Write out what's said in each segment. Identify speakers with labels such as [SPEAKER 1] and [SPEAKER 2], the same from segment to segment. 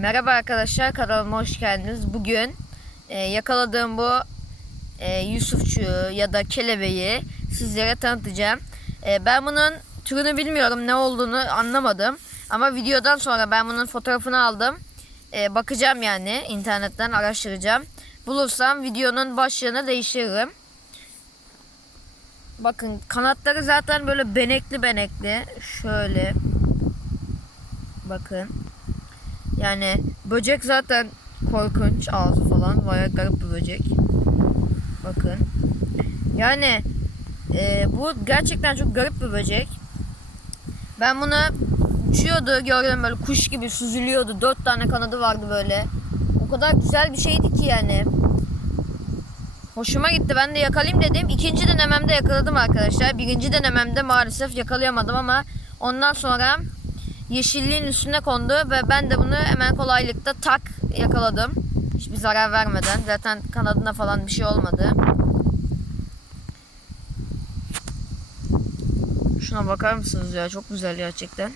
[SPEAKER 1] Merhaba arkadaşlar kanalıma hoş geldiniz. Bugün e, yakaladığım bu e, Yusufçuğu ya da kelebeği sizlere tanıtacağım. E, ben bunun türünü bilmiyorum ne olduğunu anlamadım. Ama videodan sonra ben bunun fotoğrafını aldım. E, bakacağım yani internetten araştıracağım. Bulursam videonun başlığını değiştiririm. Bakın kanatları zaten böyle benekli benekli. Şöyle. Bakın. Yani böcek zaten korkunç ağzı falan bayağı garip bir böcek. Bakın. Yani e, bu gerçekten çok garip bir böcek. Ben bunu uçuyordu gördüm böyle kuş gibi süzülüyordu. Dört tane kanadı vardı böyle. O kadar güzel bir şeydi ki yani. Hoşuma gitti. Ben de yakalayayım dedim. İkinci denememde yakaladım arkadaşlar. Birinci denememde maalesef yakalayamadım ama ondan sonra yeşilliğin üstüne kondu ve ben de bunu hemen kolaylıkla tak yakaladım. Hiçbir zarar vermeden. Zaten kanadına falan bir şey olmadı. Şuna bakar mısınız ya? Çok güzel gerçekten.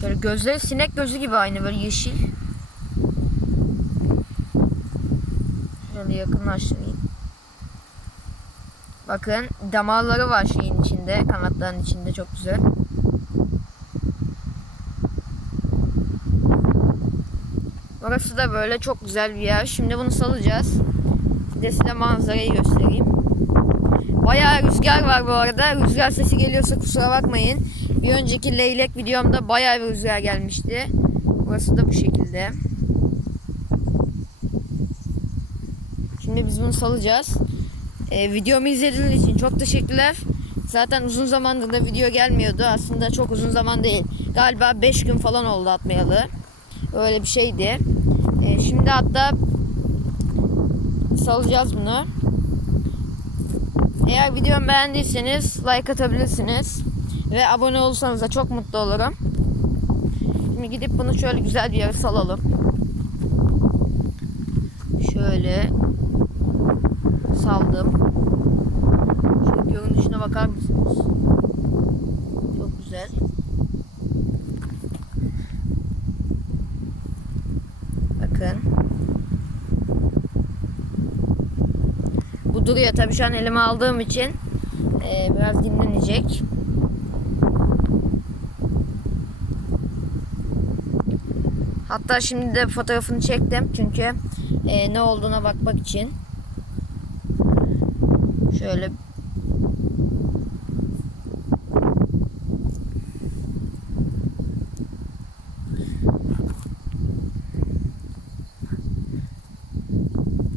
[SPEAKER 1] Şöyle gözleri sinek gözü gibi aynı böyle yeşil. Şöyle yakınlaştırayım. Bakın damarları var şeyin içinde, kanatların içinde çok güzel. Burası da böyle çok güzel bir yer. Şimdi bunu salacağız. Bir de size manzarayı göstereyim. Bayağı rüzgar var bu arada. Rüzgar sesi geliyorsa kusura bakmayın. Bir önceki leylek videomda bayağı bir rüzgar gelmişti. Burası da bu şekilde. Şimdi biz bunu salacağız. Ee, videomu izlediğiniz için çok teşekkürler. Zaten uzun zamandır da video gelmiyordu. Aslında çok uzun zaman değil. Galiba 5 gün falan oldu atmayalı. Öyle bir şeydi. Ee, şimdi hatta salacağız bunu. Eğer videomu beğendiyseniz like atabilirsiniz. Ve abone olursanız da çok mutlu olurum. Şimdi gidip bunu şöyle güzel bir yere salalım. Şöyle saldım. Şöyle görünüşüne bakar mısınız? Çok güzel. Bakın. Bu duruyor tabii şu an elime aldığım için e, biraz dinlenecek. Hatta şimdi de fotoğrafını çektim çünkü e, ne olduğuna bakmak için. Şöyle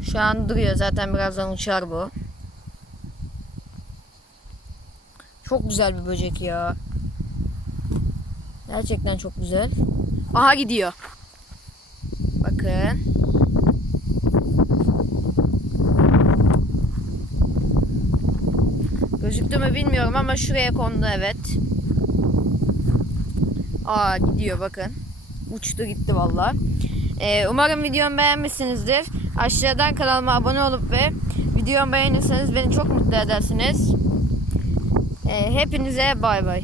[SPEAKER 1] Şu an duruyor zaten birazdan uçar bu. Çok güzel bir böcek ya. Gerçekten çok güzel. Aha gidiyor. Bakın. Gözüktü mü bilmiyorum ama şuraya kondu evet. Aa gidiyor bakın. Uçtu gitti valla. Ee, umarım videomu beğenmişsinizdir. Aşağıdan kanalıma abone olup ve videomu beğenirseniz beni çok mutlu edersiniz. Ee, hepinize bay bay.